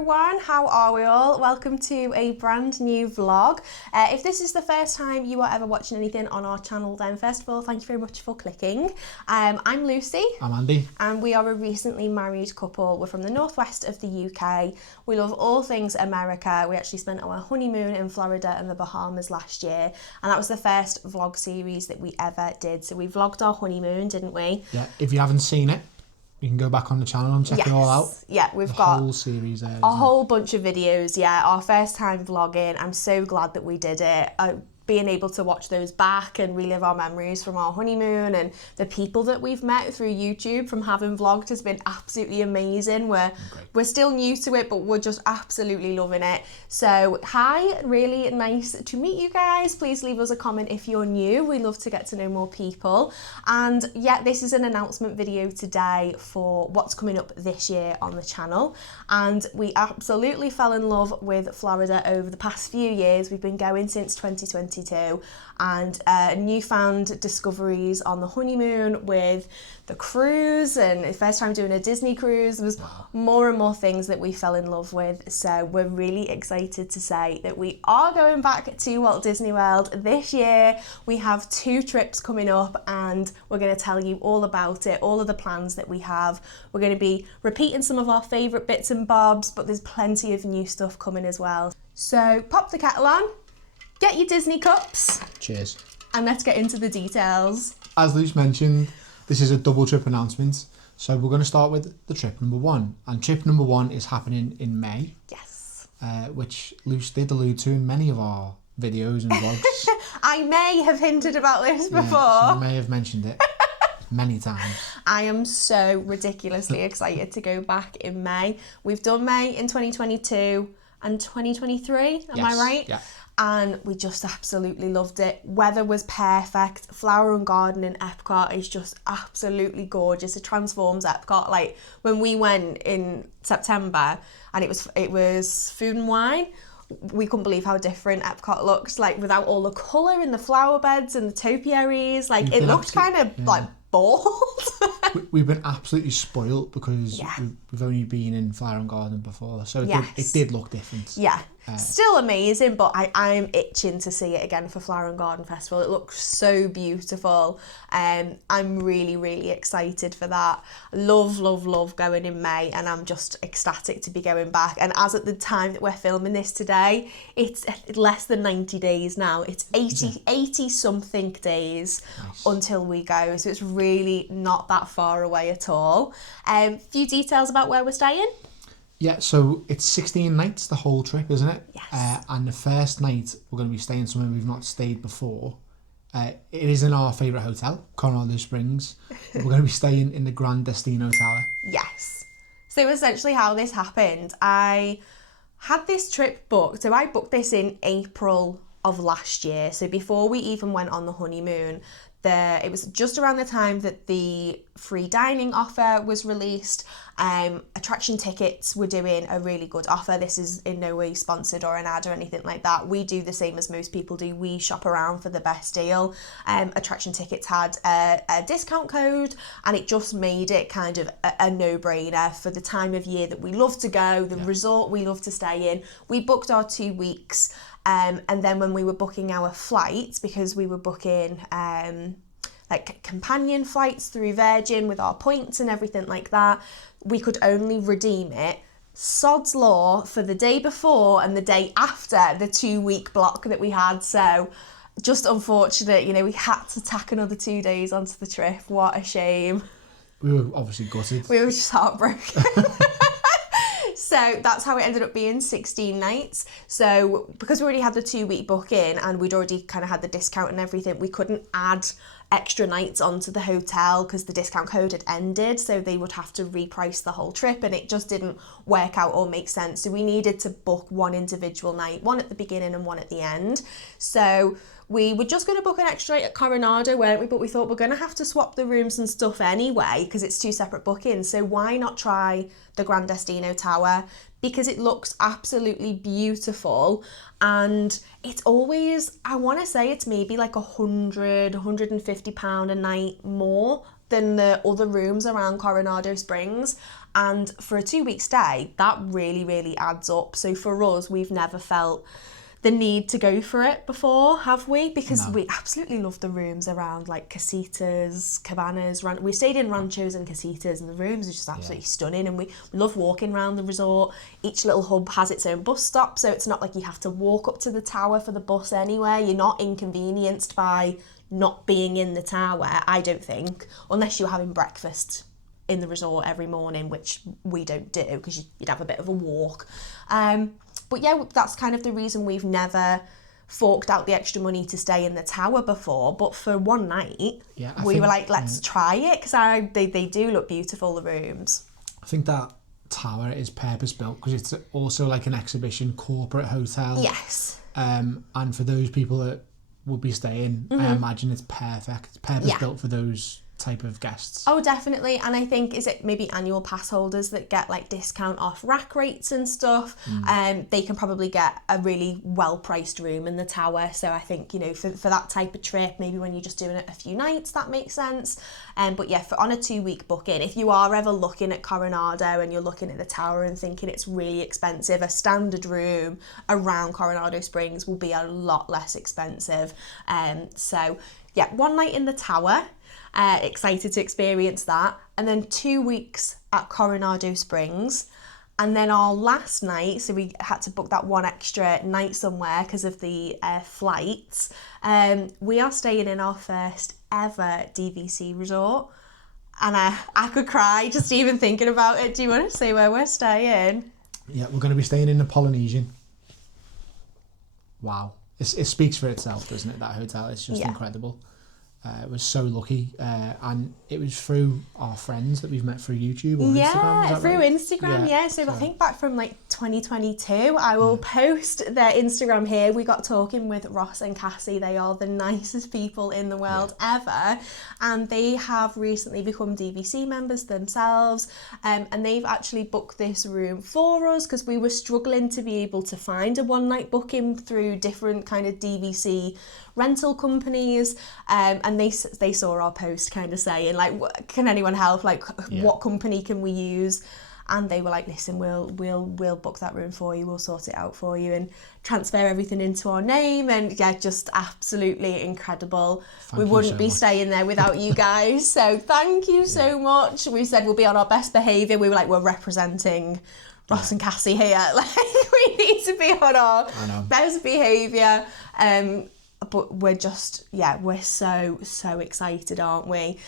everyone, how are we all? Welcome to a brand new vlog. If this is the first time you are ever watching anything on our channel, then first of all, thank you very much for clicking. I'm Lucy. I'm Andy. And we are a recently married couple. We're from the northwest of the UK. We love all things America. We actually spent our honeymoon in Florida and the Bahamas last year, and that was the first vlog series that we ever did. So we vlogged our honeymoon, didn't we? Yeah, if you haven't seen it, you can go back on the channel and check it all out. Yeah, we've got a whole series there. A whole bunch of videos, yeah. Our first time vlogging. I'm so glad that we did it. Being able to watch those back and relive our memories from our honeymoon, and the people that we've met through YouTube from having vlogged has been absolutely amazing. We're still new to it, but we're just absolutely loving it. So hi, really nice to meet you guys. Please leave us a comment if you're new. We love to get to know more people. And yeah, this is an announcement video today for what's coming up this year on the channel. And we absolutely fell in love with Florida over the past few years. We've been going since 2022, and newfound discoveries on the honeymoon with the cruise, and the first time doing a Disney cruise. There was more and more things that we fell in love with. So we're really excited to say that we are going back to Walt Disney World this year. We have 2 trips coming up, and we're going to tell you all about it, all of the plans that we have. We're going to be repeating some of our favourite bits and bobs, but there's plenty of new stuff coming as well. So pop the kettle on, get your Disney cups. Cheers. And let's get into the details. As Luce mentioned, this is a double trip announcement. So we're going to start with the trip number 1. And trip number 1 is happening in May. Yes. Which Luce did allude to in many of our videos and vlogs. I may have hinted about this before. Yeah, she may have mentioned it many times. I am so ridiculously excited to go back in May. We've done May in 2022 and 2023, am I right? Yeah. And we just absolutely loved it. Weather was perfect. Flower and Garden in Epcot is just absolutely gorgeous. It transforms Epcot. Like when we went in September and it was food and wine, we couldn't believe how different Epcot looks, like without all the colour in the flower beds and the topiaries. Like it looked kind of like bald. We've been absolutely spoilt because we've only been in Flower and Garden before, so it did look different. Yeah, still amazing, but I'm itching to see it again for Flower and Garden Festival. It looks so beautiful. I'm really, really excited for that. Love going in May, and I'm just ecstatic to be going back. And as at the time that we're filming this today, it's less than 90 days now. It's 80 something days until we go, so it's really not that far away at all. Few details about where we're staying. Yeah, so it's 16 nights, the whole trip, isn't it? Yes. And the first night, we're going to be staying somewhere we've not stayed before. It is in our favourite hotel, Colorado Springs. We're going to be staying in the Grand Destino Tower. Yes. So essentially how this happened, I had this trip booked. So I booked this in April of last year. So before we even went on the honeymoon, it was just around the time that the free dining offer was released. Attraction tickets were doing a really good offer. This is in no way sponsored or an ad or anything like that. We do the same as most people do. We shop around for the best deal. Attraction tickets had a discount code, and it just made it kind of a no-brainer for the time of year that we love to go, the resort we love to stay in. We booked our 2 weeks. And then when we were booking our flights, because we were booking like companion flights through Virgin with our points and everything like that, we could only redeem it, sod's law, for the day before and the day after the 2-week block that we had. So just unfortunate, we had to tack another 2 days onto the trip. What a shame. We were obviously gutted. We were just heartbroken. So that's how it ended up being 16 nights. So because we already had the 2-week booking and we'd already kind of had the discount and everything, we couldn't add extra nights onto the hotel because the discount code had ended. So they would have to reprice the whole trip, and it just didn't work out or make sense. So we needed to book one individual night, one at the beginning and one at the end. So we were just going to book an extra at Coronado, weren't we? But we thought we're going to have to swap the rooms and stuff anyway because it's 2 separate bookings. So why not try the Grand Destino Tower? Because it looks absolutely beautiful, and it's always, I want to say it's maybe like £150 a night more than the other rooms around Coronado Springs. And for a 2-week stay, that really, really adds up. So for us, we've never felt the need to go for it before, have we? Because we absolutely love the rooms around like casitas, cabanas. We stayed in ranchos and casitas, and the rooms are just absolutely stunning. And we love walking around the resort. Each little hub has its own bus stop, so it's not like you have to walk up to the tower for the bus anywhere. You're not inconvenienced by not being in the tower, I don't think, unless you're having breakfast in the resort every morning, which we don't do because you'd have a bit of a walk. But yeah, that's kind of the reason we've never forked out the extra money to stay in the tower before. But for one night, we were like, let's try it, because they do look beautiful, the rooms. I think that tower is purpose built because it's also like an exhibition corporate hotel. Yes. And for those people that would be staying, I imagine it's perfect. It's purpose built for those type of guests. Oh, definitely. And I think, is it maybe annual pass holders that get like discount off rack rates and stuff? They can probably get a really well priced room in the tower. So I think, you know, for that type of trip, maybe when you're just doing it a few nights, that makes sense. But yeah, on a 2-week booking, if you are ever looking at Coronado and you're looking at the tower and thinking it's really expensive, a standard room around Coronado Springs will be a lot less expensive. So yeah, one night in the tower. Excited to experience that, and then 2 weeks at Coronado Springs, and then our last night, so we had to book that one extra night somewhere because of the flights. We are staying in our first ever DVC resort, and I could cry just even thinking about it. Do you want to say where we're staying? Yeah, we're going to be staying in the Polynesian. Wow, it speaks for itself, doesn't it? That hotel, it's just incredible. Was so lucky, and it was through our friends that we've met through YouTube or Instagram. Through right? Instagram. So I think back from like 2022. I will post their Instagram here. We got talking with Ross and Cassie. They are the nicest people in the world ever, and they have recently become DVC members themselves, and they've actually booked this room for us because we were struggling to be able to find a one night booking through different kind of DVC rental companies, and they saw our post kind of saying like, can anyone help, like what company can we use? And they were like, listen, we'll book that room for you, we'll sort it out for you and transfer everything into our name. And yeah, just absolutely incredible. We wouldn't be staying there without you guys, so thank you so much. We said we'll be on our best behaviour. We were like, we're representing Ross and Cassie here, like we need to be on our best behaviour. But we're just, we're so excited, aren't we?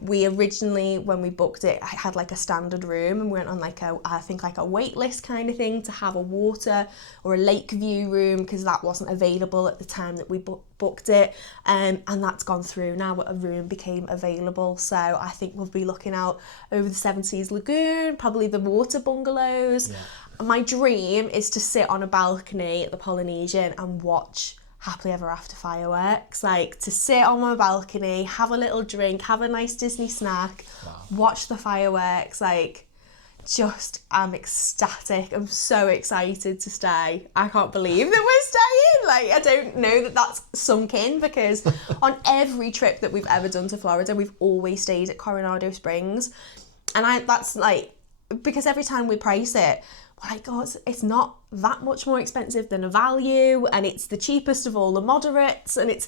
We originally, when we booked it, had like a standard room and we went on like a wait list kind of thing to have a water or a lake view room because that wasn't available at the time that we booked it. And that's gone through now. A room became available. So I think we'll be looking out over the Seven Seas Lagoon, probably the water bungalows. Yeah. My dream is to sit on a balcony at the Polynesian and watch Happily Ever After fireworks, like to sit on my balcony, have a little drink, have a nice Disney snack, watch the fireworks, like I'm ecstatic. I'm so excited to stay. I can't believe that we're staying. Like, I don't know that that's sunk in because on every trip that we've ever done to Florida, we've always stayed at Coronado Springs. And that's like, because every time we price it, like, oh, it's not that much more expensive than a value, and it's the cheapest of all the moderates, and it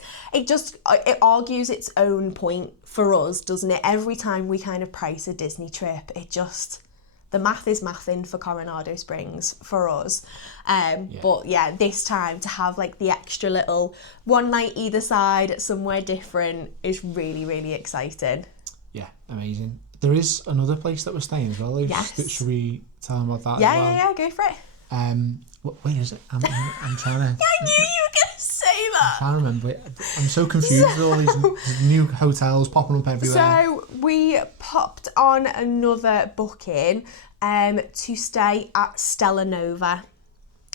argues its own point for us, doesn't it? Every time we kind of price a Disney trip, the math is mathing for Coronado Springs for us. But yeah, this time to have like the extra little one night either side at somewhere different is really, really exciting. Yeah, amazing. There is another place that we're staying as well. Yes. Should we tell them about that? Yeah, go for it. Where is it? I'm trying to. I knew you were going to say that. I'm trying to remember it. I'm so confused with all these new hotels popping up everywhere. So we popped on another booking to stay at Stella Nova.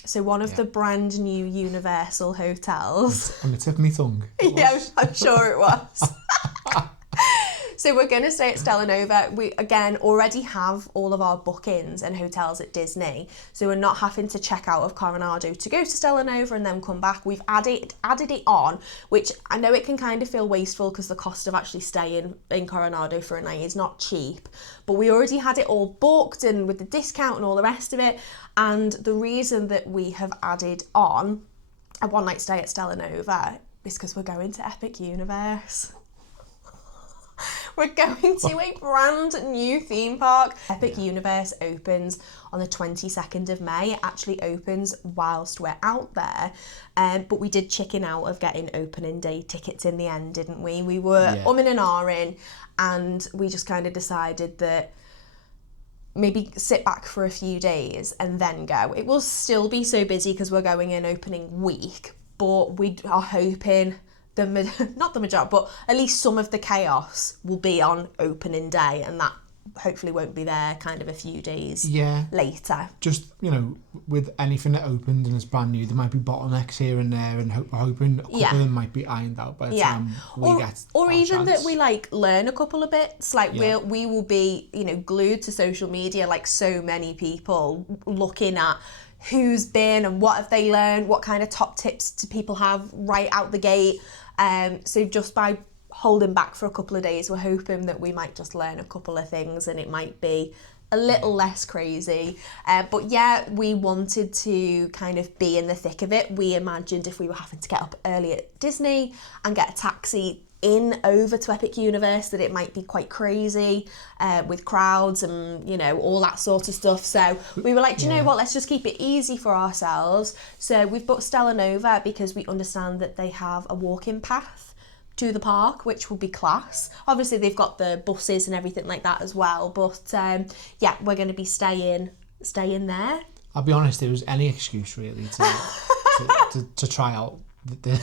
So one of the brand new Universal hotels. On the tip of my tongue. Yeah, I'm sure it was. So we're going to stay at Stella Nova. We, again, already have all of our bookings and hotels at Disney. So we're not having to check out of Coronado to go to Stella Nova and then come back. We've added it on, which I know it can kind of feel wasteful because the cost of actually staying in Coronado for a night is not cheap. But we already had it all booked and with the discount and all the rest of it. And the reason that we have added on a one night stay at Stella Nova is because we're going to Epic Universe. We're going to a brand new theme park. Epic Universe opens on the 22nd of May. It actually opens whilst we're out there. But we did chicken out of getting opening day tickets in the end, didn't we? We were umming and ahhing, and we just kind of decided that maybe sit back for a few days and then go. It will still be so busy because we're going in opening week, but we are hoping not the majority, but at least some of the chaos will be on opening day, and that hopefully won't be there kind of a few days later. Just, you know, with anything that opened and is brand new, there might be bottlenecks here and there, and we're hoping a couple of them might be ironed out by the time we get or even chance. that we like learn a couple of bits. Like we will be, you know, glued to social media like so many people, looking at who's been and what have they learned, what kind of top tips do people have right out the gate. So just by holding back for a couple of days, we're hoping that we might just learn a couple of things and it might be a little less crazy. But yeah, we wanted to kind of be in the thick of it. We imagined if we were having to get up early at Disney and get a taxi over to Epic Universe, that it might be quite crazy with crowds and, you know, all that sort of stuff. So we were like, do you know what, let's just keep it easy for ourselves. So we've booked Stella Nova because we understand that they have a walking path to the park, which will be class. Obviously they've got the buses and everything like that as well, but yeah, we're going to be staying there. I'll be honest, it was any excuse really to try out the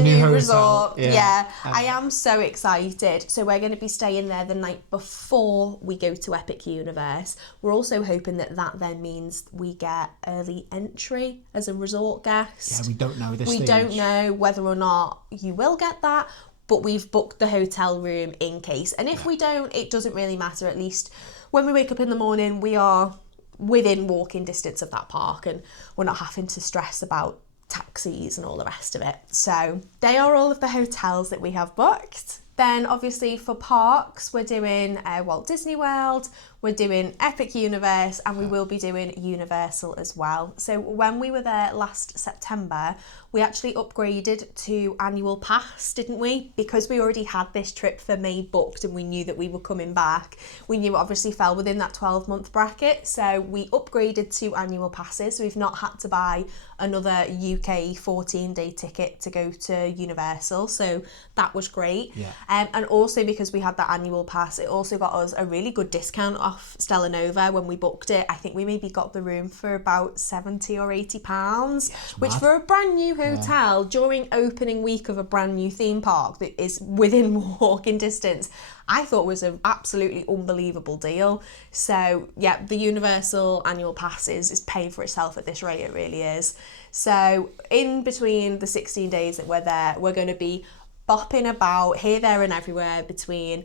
new resort. I am so excited. So we're going to be staying there the night before we go to Epic Universe. We're also hoping that then means we get early entry as a resort guest. Yeah, we don't know this stage. We don't know whether or not you will get that, but we've booked the hotel room in case. And if we don't, it doesn't really matter. At least when we wake up in the morning, we are within walking distance of that park and we're not having to stress about taxis and all the rest of it. So they are all of the hotels that we have booked. Then obviously for parks, we're doing Walt Disney World, we're doing Epic Universe, and we will be doing Universal as well. So when we were there last September, we actually upgraded to annual pass, didn't we? Because we already had this trip for May booked and we knew that we were coming back. We knew it obviously fell within that 12-month bracket, so we upgraded to annual passes. So we've not had to buy another UK 14-day ticket to go to Universal, so that was great. And also because we had that annual pass, it also got us a really good discount off Stella Nova when we booked it. I think we maybe got the room for about £70 or £80, which mad. for a brand new hotel during opening week of a brand new theme park that is within walking distance, I thought was an absolutely unbelievable deal. So yeah, the Universal annual pass is paying for itself at this rate, it really is. So in between the 16 days that we're there, we're going to be bopping about here, there and everywhere between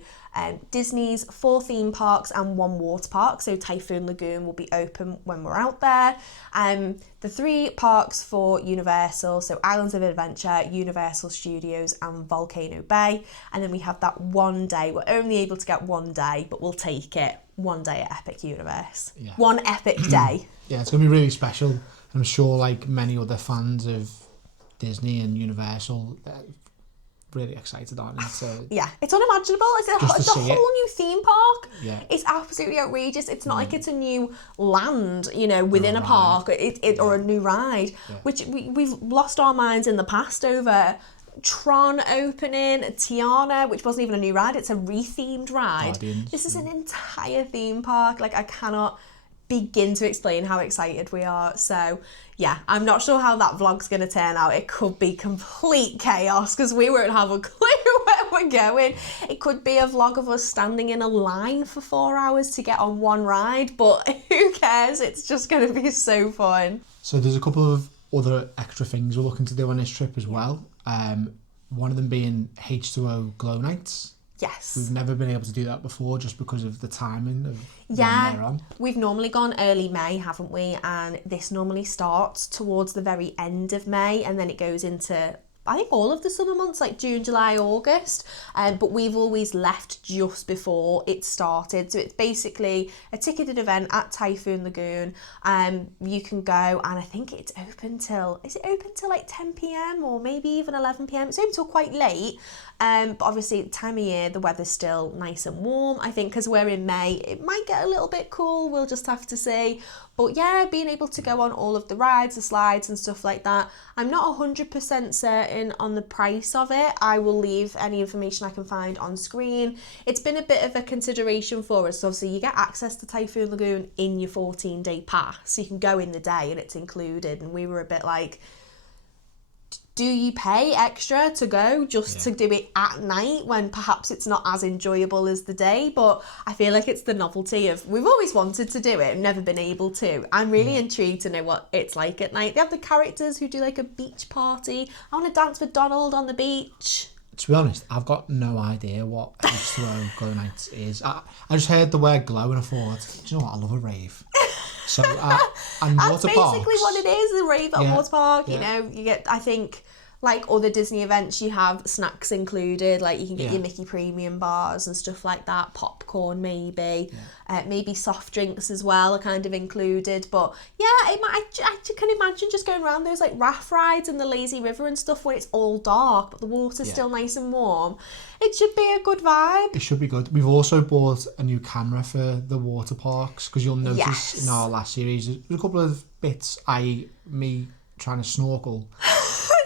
Disney's 4 theme parks and 1 water park. So Typhoon Lagoon will be open when we're out there. The 3 parks for Universal, so Islands of Adventure, Universal Studios and Volcano Bay. And then we have that 1 day. We're only able to get 1 day, but we'll take it. 1 day at Epic Universe. 1 epic day. Yeah, it's going to be really special. I'm sure like many other fans of Disney and Universal, really excited on it. So yeah, it's unimaginable. It's a whole new theme park. Yeah, it's absolutely outrageous. It's not like it's a new land, you know, within a park, or a new ride, which we've lost our minds in the past over. Tron opening, Tiana, which wasn't even a new ride, it's a rethemed ride. Guardians, this is an entire theme park. Like, I cannot begin to explain how excited we are. So yeah, I'm not sure how that vlog's going to turn out. It could be complete chaos because we won't have a clue where we're going. It could be a vlog of us standing in a line for 4 hours to get on 1 ride, but who cares? It's just going to be so fun. So there's a couple of other extra things we're looking to do on this trip as well. One of them being H2O glow nights. Yes. We've never been able to do that before just because of the timing of when they're on. We've normally gone early May, haven't we? And this normally starts towards the very end of May, and then it goes into, I think, all of the summer months, like June, July, August. But we've always left just before it started. So it's basically a ticketed event at Typhoon Lagoon. You can go, and I think it's open till, is it open till like 10 p.m. or maybe even 11 p.m? It's open till quite late. But obviously, the time of year, the weather's still nice and warm. I think because we're in May, it might get a little bit cool. We'll just have to see. But yeah, being able to go on all of the rides, the slides and stuff like that. I'm not 100% certain on the price of it. I will leave any information I can find on screen. It's been a bit of a consideration for us. So obviously, you get access to Typhoon Lagoon in your 14-day pass. So you can go in the day and it's included. And we were a bit like, do you pay extra to go just to do it at night when perhaps it's not as enjoyable as the day? But I feel like it's the novelty of, we've always wanted to do it, never been able to. I'm really intrigued to know what it's like at night. They have the characters who do like a beach party. I want to dance with Donald on the beach. To be honest, I've got no idea what H2O Glow Nights is. I just heard the word glow and I thought, do you know what, I love a rave. So, and That's water basically parks, what it is, a rave at a water park. Yeah. You know, you get, I think, like other Disney events, you have snacks included, like you can get your Mickey Premium bars and stuff like that, popcorn maybe, maybe soft drinks as well are kind of included. But yeah, I can imagine just going around those like raft rides and the lazy river and stuff when it's all dark, but the water's still nice and warm. It should be a good vibe. It should be good. We've also bought a new camera for the water parks because you'll notice in our last series, there's a couple of bits, me trying to snorkel.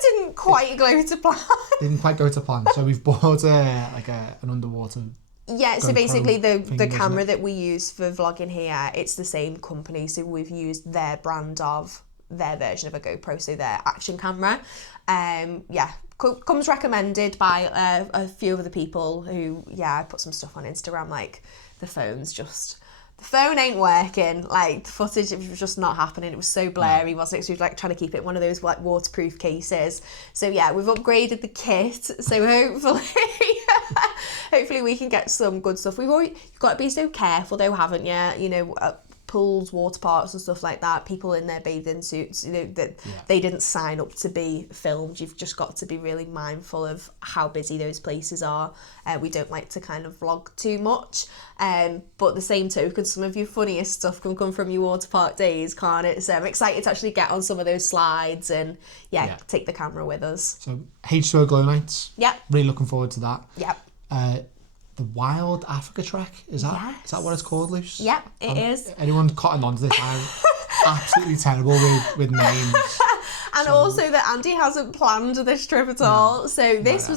Didn't quite go to plan. Didn't quite go to plan. So we've bought an underwater. Yeah, so GoPro basically the thing, camera that we use for vlogging here, it's the same company. So we've used their brand of their version of a GoPro, so their action camera. Comes recommended by a few of the people who, I put some stuff on Instagram, like the phone ain't working, like the footage, it was just not happening. It was so blurry, wasn't it? So we were like trying to keep it in one of those like waterproof cases. So yeah, we've upgraded the kit. So hopefully we can get some good stuff. You've got to be so careful though, haven't you? You know, pools, water parks and stuff like that, people in their bathing suits, you know, that they didn't sign up to be filmed. You've just got to be really mindful of how busy those places are. We don't like to kind of vlog too much, but at the same token, some of your funniest stuff can come from your water park days, can't it? So I'm excited to actually get on some of those slides and take the camera with us. So H2O Glow Nights. Yep. Really looking forward to that. Yep. The Wild Africa Trek, is that what it's called, Luce? Yep, it is. Anyone cotton on to this, I'm absolutely terrible with names. And also that Andy hasn't planned this trip at all. So this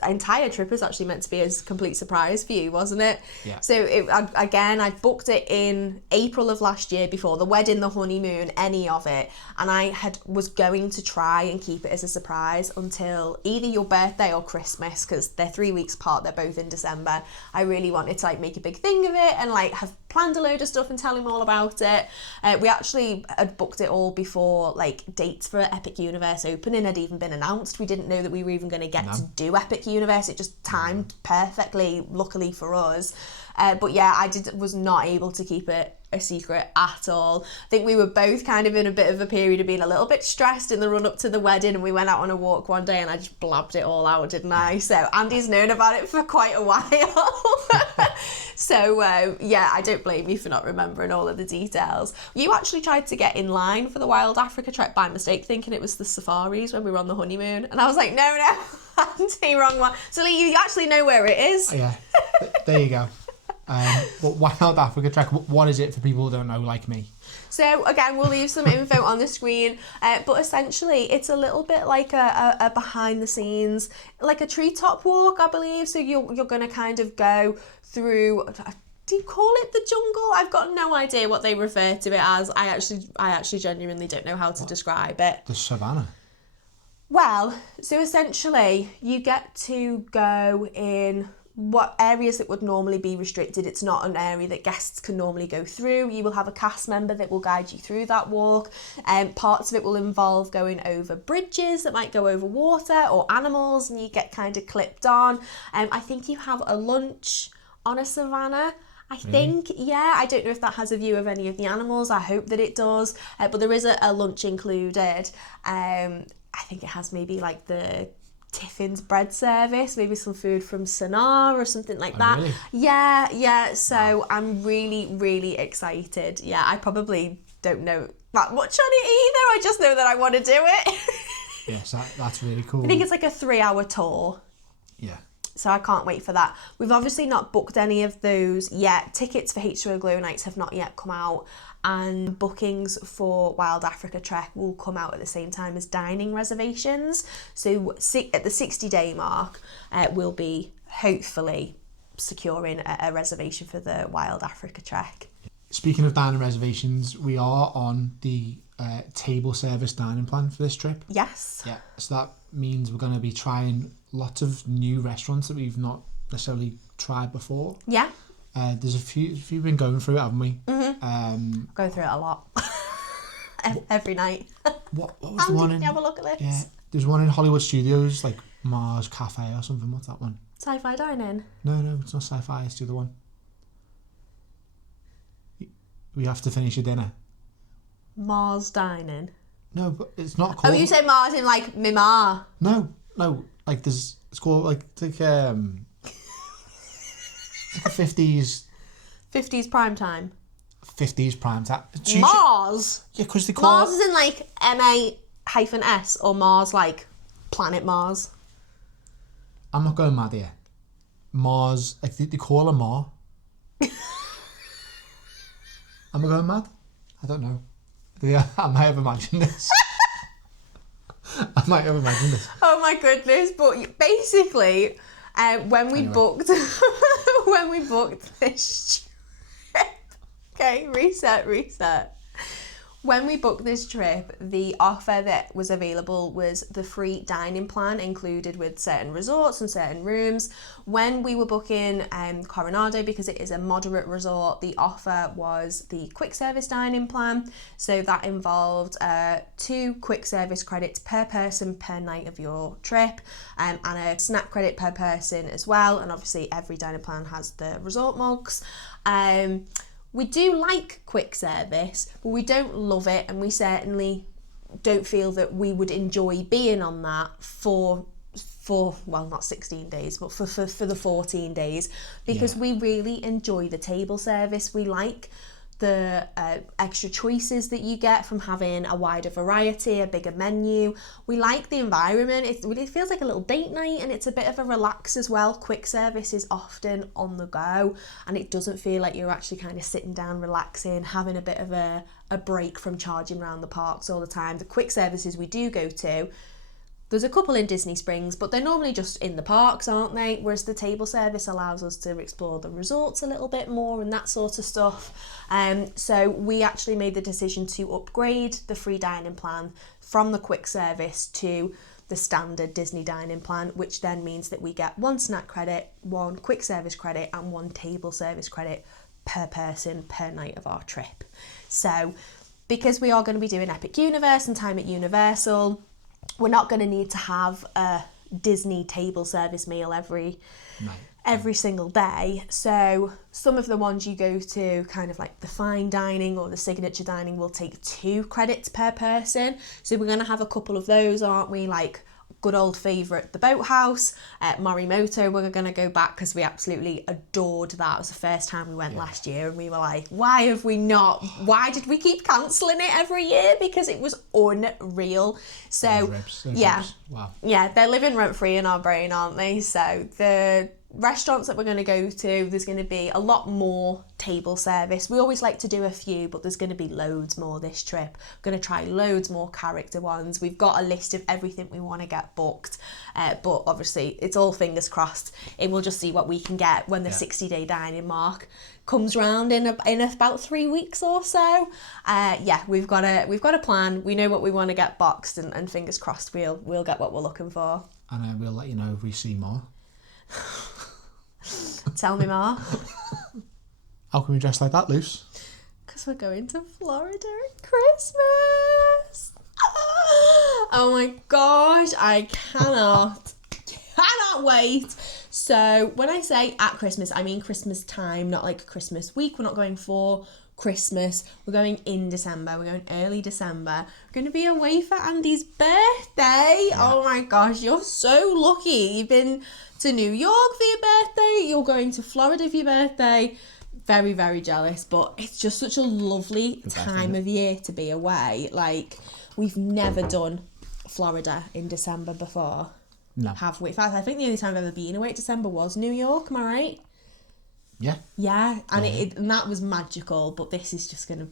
entire trip was actually meant to be a complete surprise for you, wasn't it? Yeah. So I booked it in April of last year before the wedding, the honeymoon, any of it. And I was going to try and keep it as a surprise until either your birthday or Christmas, because they're 3 weeks apart. They're both in December. I really wanted to like make a big thing of it and like have planned a load of stuff and tell him all about it. We actually had booked it all before like dates for Epic Universe opening had even been announced. We didn't know that we were even going to get to do Epic Universe. It just timed perfectly, luckily for us. But yeah, I was not able to keep it a secret at all. I think we were both kind of in a bit of a period of being a little bit stressed in the run up to the wedding, and we went out on a walk one day and I just blabbed it all out, didn't I? So Andy's known about it for quite a while. So I don't blame you for not remembering all of the details. You actually tried to get in line for the Wild Africa Trek by mistake, thinking it was the safaris when we were on the honeymoon, and I was like, no, Andy, wrong one. So you actually know where it is. Yeah, there you go. But Wild Africa Trek, what is it for people who don't know like me? So again, we'll leave some info on the screen, but essentially it's a little bit like a behind the scenes, like a treetop walk, I believe. So you're going to kind of go through, do you call it the jungle? I've got no idea what they refer to it as. I actually genuinely don't know how to describe it. The savannah. Well, so essentially you get to go in what areas that would normally be restricted. It's not an area that guests can normally go through. You will have a cast member that will guide you through that walk. Parts of it will involve going over bridges that might go over water or animals, and you get kind of clipped on. I think you have a lunch on a savannah. I think, yeah, I don't know if that has a view of any of the animals. I hope that it does, but there is a lunch included. I think it has maybe like the Tiffin's bread service, maybe some food from Sonar or something like that. Really? Yeah. So I'm really, really excited. Yeah, I probably don't know that much on it either. I just know that I want to do it. Yes, that's really cool. I think it's like a 3-hour tour. Yeah. So I can't wait for that. We've obviously not booked any of those yet. Tickets for H2O Glow Nights have not yet come out, and bookings for Wild Africa Trek will come out at the same time as dining reservations. So at the 60-day mark, we'll be hopefully securing a reservation for the Wild Africa Trek. Speaking of dining reservations, we are on the table service dining plan for this trip. Yes. Yeah, so that means we're going to be trying lots of new restaurants that we've not necessarily tried before. Yeah. There's a few been going through it, haven't we? Mm-hmm. Go through it a lot. Every night. What was the one in? Can you have a look at this? Yeah, there's one in Hollywood Studios, like Mars Cafe or something. What's that one? Sci-fi dining. No, it's not sci-fi. It's the other one. We have to finish your dinner. Mars dining. No, but it's not called. Oh, you say Mars in like Mimar. No. Like it's called like it's like a 50s. 50s prime time. 50s prime time. Mars. Yeah, because they call Mars is in like MA-S or Mars like planet Mars. I'm not going mad here. Mars, like they call her Mar. Am I going mad? I don't know. Yeah, I might have imagined this. Oh my goodness! But basically, when we booked this trip, okay, reset. When we booked this trip, the offer that was available was the free dining plan included with certain resorts and certain rooms. When we were booking Coronado, because it is a moderate resort, the offer was the quick service dining plan. So that involved 2 quick service credits per person per night of your trip, and a snack credit per person as well. And obviously every dining plan has the resort mugs. We do like quick service, but we don't love it, and we certainly don't feel that we would enjoy being on that for well, not 16 days, but for the 14 days, because we really enjoy the table service. We like the extra choices that you get from having a wider variety, a bigger menu. We like the environment. It feels like a little date night, and it's a bit of a relax as well. Quick service is often on the go, and it doesn't feel like you're actually kind of sitting down, relaxing, having a bit of a break from charging around the parks all the time. The quick services we do go to, there's a couple in Disney Springs, but they're normally just in the parks, aren't they? Whereas the table service allows us to explore the resorts a little bit more and that sort of stuff. So we actually made the decision to upgrade the free dining plan from the quick service to the standard Disney dining plan, which then means that we get 1 snack credit, 1 quick service credit, and 1 table service credit per person per night of our trip. So because we are going to be doing Epic Universe and time at Universal, we're not going to need to have a Disney table service meal every single day. So some of the ones you go to, kind of like the fine dining or the signature dining, will take 2 credits per person. So we're going to have a couple of those, aren't we? Like good old favourite, the Boathouse at Morimoto. We're going to go back because we absolutely adored that. It was the first time we went last year, and we were like, why did we keep cancelling it every year? Because it was unreal. So Ribs. Wow. Yeah, they're living rent free in our brain, aren't they? So the restaurants that we're going to go to, there's going to be a lot more table service. We always like to do a few, but there's going to be loads more this trip. We're going to try loads more character ones. We've got a list of everything we want to get booked, but obviously it's all fingers crossed, and we'll just see what we can get when the 60-day dining mark comes round in about 3 weeks or so. We've got a plan. We know what we want to get boxed, and fingers crossed we'll get what we're looking for. And we'll let you know if we see more. Tell me more. How can we dress like that, Luce? Because we're going to Florida at Christmas. Oh my gosh, I cannot wait. So when I say at Christmas, I mean Christmas time, not like Christmas week. We're not going for Christmas. We're going in December. We're going early December. We're going to be away for Andy's birthday. Yeah. Oh my gosh, you're so lucky. You've been to New York for your birthday. You're going to Florida for your birthday. Very, very jealous, but it's just such a lovely time of year to be away. Like, we've never done Florida in December before. No. Have we? In fact, I think the only time I've ever been away at December was New York, am I right? Yeah. Yeah, and and that was magical, but this is gonna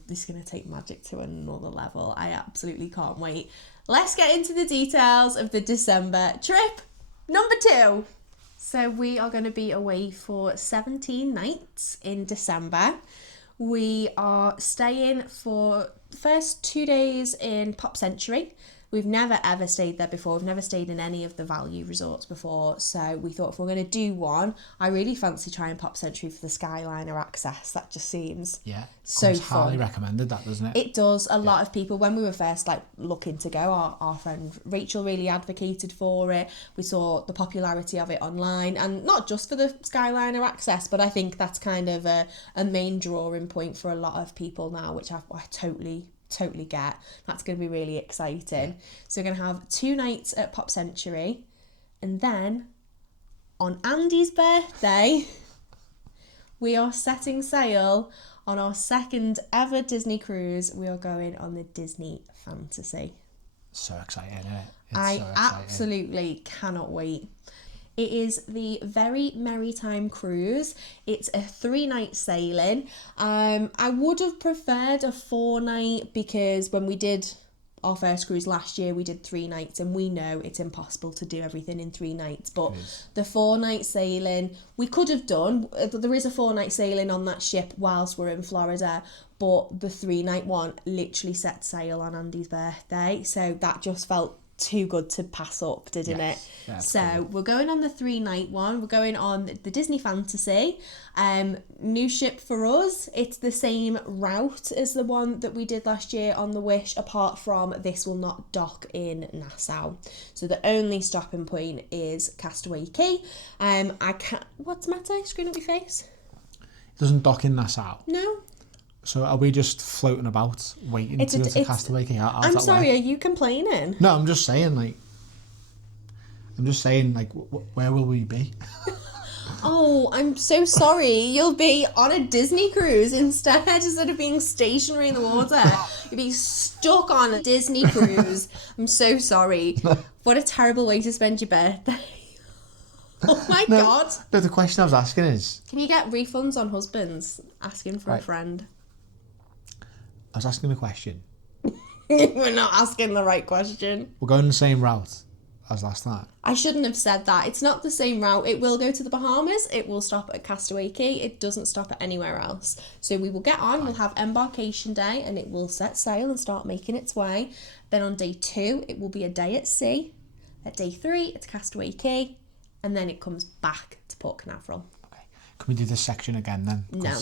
take magic to another level. I absolutely can't wait. Let's get into the details of the December trip. Number 2. So we are going to be away for 17 nights in December. We are staying for the first 2 days in Pop Century. We've never ever stayed there before. We've never stayed in any of the value resorts before. So we thought if we're going to do one, I really fancy trying Pop Century for the Skyliner access. That just seems so fun. Highly recommended that, doesn't it? It does. A lot of people, when we were first looking to go, our friend Rachel really advocated for it. We saw the popularity of it online, and not just for the Skyliner access, but I think that's kind of a main drawing point for a lot of people now, which I totally get. That's going to be really exciting. So we're going to have 2 nights at Pop Century, and then on Andy's birthday we are setting sail on our second ever Disney cruise. We are going on the Disney Fantasy. So exciting, isn't it? I absolutely cannot wait. It is the Very Merry Time cruise. It's a 3-night sailing. I would have preferred a 4-night, because when we did our first cruise last year, we did 3 nights, and we know it's impossible to do everything in 3 nights. But the 4-night sailing, we could have done. There is a 4-night sailing on that ship whilst we're in Florida, but the 3-night one literally set sail on Andy's birthday. So that just felt too good to pass up, didn't it? So cool. We're going on the 3-night one. We're going on the Disney Fantasy. New ship for us. It's the same route as the one that we did last year on the Wish, apart from this will not dock in Nassau. So the only stopping point is Castaway Cay. I can't. What's the matter? Screwing up your face? It doesn't dock in Nassau. No. So are we just floating about waiting to go to Castaway Cay? I'm sorry, are you complaining? No, I'm just saying, where will we be? Oh, I'm so sorry. You'll be on a Disney cruise instead of being stationary in the water. You'll be stuck on a Disney cruise. I'm so sorry. What a terrible way to spend your birthday. Oh my God. No, the question I was asking is, can you get refunds on husbands asking for a friend? I was asking a question. We're not asking the right question. We're going the same route as last time. I shouldn't have said that. It's not the same route. It will go to the Bahamas. It will stop at Castaway Cay. It doesn't stop at anywhere else. So we will get on. We'll have embarkation day, and it will set sail and start making its way. Then on day 2, it will be a day at sea. At day 3, it's Castaway Cay, and then it comes back to Port Canaveral. Okay. Can we do this section again then? No.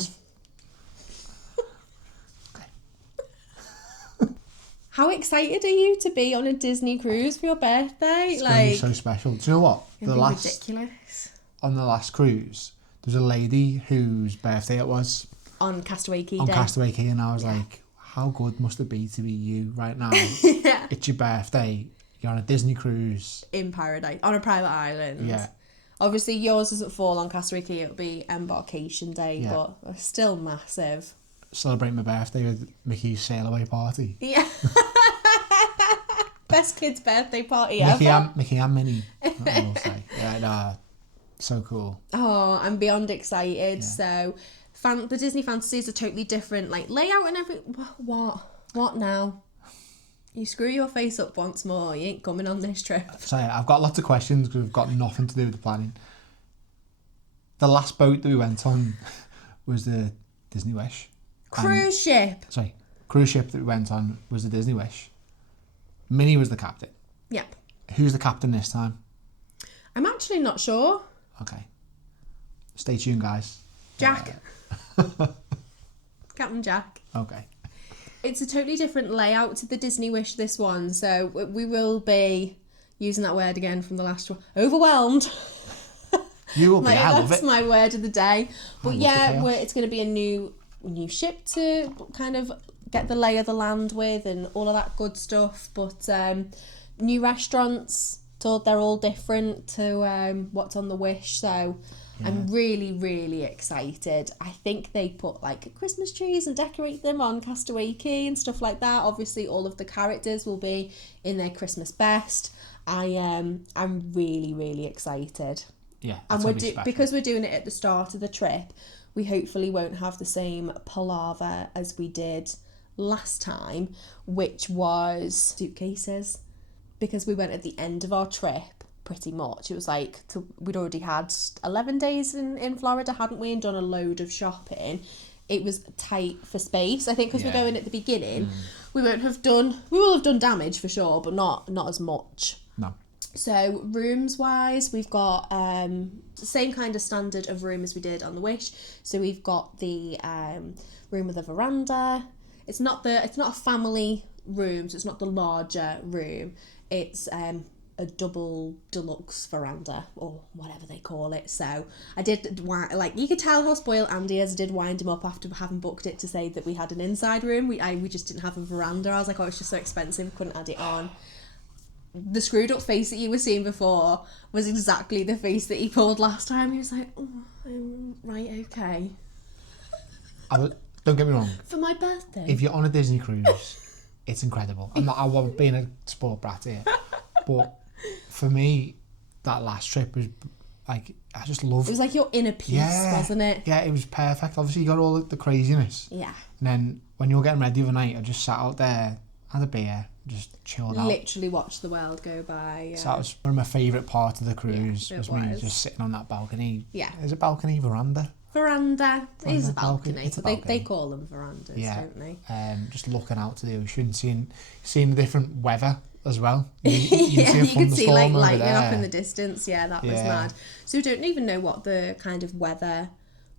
How excited are you to be on a Disney cruise for your birthday? It's going to be so special. Do you know what? Ridiculous. On the last cruise, there was a lady whose birthday it was. On Castaway Cay On Day. Castaway Cay, and I was like, how good must it be to be you right now? It's your birthday. You're on a Disney cruise. In paradise. On a private island. Yeah. Obviously, yours doesn't fall on Castaway Cay. It'll be embarkation day, but it's still massive. Celebrate my birthday with Mickey's sail away party. Yeah. Best kid's birthday party ever. Mickey and Minnie, I will say. Yeah, no, so cool. Oh, I'm beyond excited. So, the Disney Fantasy is a totally different layout and everything. What now? You screw your face up once more. You ain't coming on this trip. So I've got lots of questions because we've got nothing to do with the planning. The last boat that we went on was the Disney Wish. Cruise ship that we went on was the Disney Wish. Minnie was the captain. Yep. Who's the captain this time? I'm actually not sure. Okay. Stay tuned, guys. Jack. Captain Jack. Okay. It's a totally different layout to the Disney Wish, this one. So we will be using that word again from the last one. Overwhelmed. You will be. I love That's it. my word of the day. But yeah, it's going to be a new ship to kind of get the lay of the land with and all of that good stuff. But new restaurants, told they're all different to what's on the Wish. So I'm really, really excited. I think they put like Christmas trees and decorate them on Castaway Cay and stuff like that. Obviously, all of the characters will be in their Christmas best. I'm really, really excited. Yeah, And because we're doing it at the start of the trip, we hopefully won't have the same palaver as we did last time, which was suitcases. Because we went at the end of our trip, pretty much. It was like, we'd already had 11 days in Florida, hadn't we, and done a load of shopping. It was tight for space. I think because we're going at the beginning, we will have done damage for sure, but not as much. No. So rooms wise, we've got the same kind of standard of room as we did on the Wish. So we've got the room with a veranda. It's not a family room, so it's not the larger room. It's a double deluxe veranda or whatever they call it. So I did you could tell how spoiled Andy is. I did wind him up after having booked it to say that we had an inside room. We just didn't have a veranda. I was like, oh, it's just so expensive, couldn't add it on. The screwed up face that you were seeing before was exactly the face that he pulled last time. He was like, oh, right, okay. Don't get me wrong. For my birthday. If you're on a Disney cruise, it's incredible. I wasn't being a sport brat here. But for me, that last trip was like, I just loved it. Was like your inner peace, wasn't it? Yeah, it was perfect. Obviously, you got all the craziness. Yeah. And then when you were getting ready overnight, I just sat out there, had a beer, just chilled out. Literally watched the world go by. Yeah. So that was one of my favourite parts of the cruise, Yeah, was me just sitting on that balcony. Yeah. Is it balcony, veranda? Veranda. It is a balcony. It's a balcony. They call them verandas, don't they? Just looking out to the ocean, seeing the different weather as well. You You could see like lightning there. up in the distance. Yeah, that was mad. So we don't even know what the kind of weather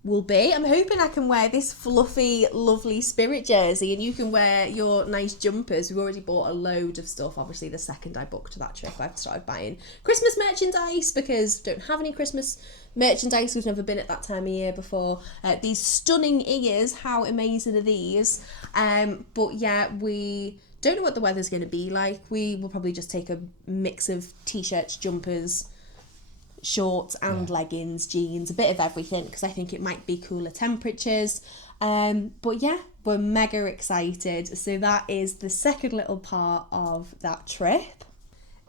will be. I'm hoping I can wear this fluffy, lovely Spirit jersey and you can wear your nice jumpers. We've already bought a load of stuff. Obviously, the second I booked that trip, I've started buying Christmas merchandise because I don't have any Christmas merchandise. We've never been at that time of year before. These stunning ears, how amazing are these? But yeah, we don't know what the weather's going to be like. We will probably just take a mix of t-shirts, jumpers, shorts and leggings, jeans, a bit of everything because I think it might be cooler temperatures. But yeah, we're mega excited. So that is the second little part of that trip.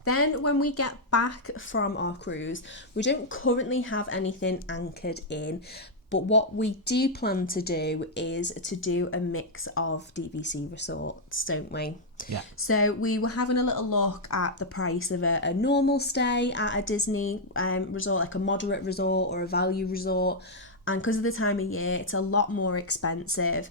Then when we get back from our cruise, we don't currently have anything anchored in, but what we do plan to do is to do a mix of DVC resorts, don't we? Yeah. So we were having a little look at the price of a normal stay at a Disney resort, like a moderate resort or a value resort. And because of the time of year, it's a lot more expensive.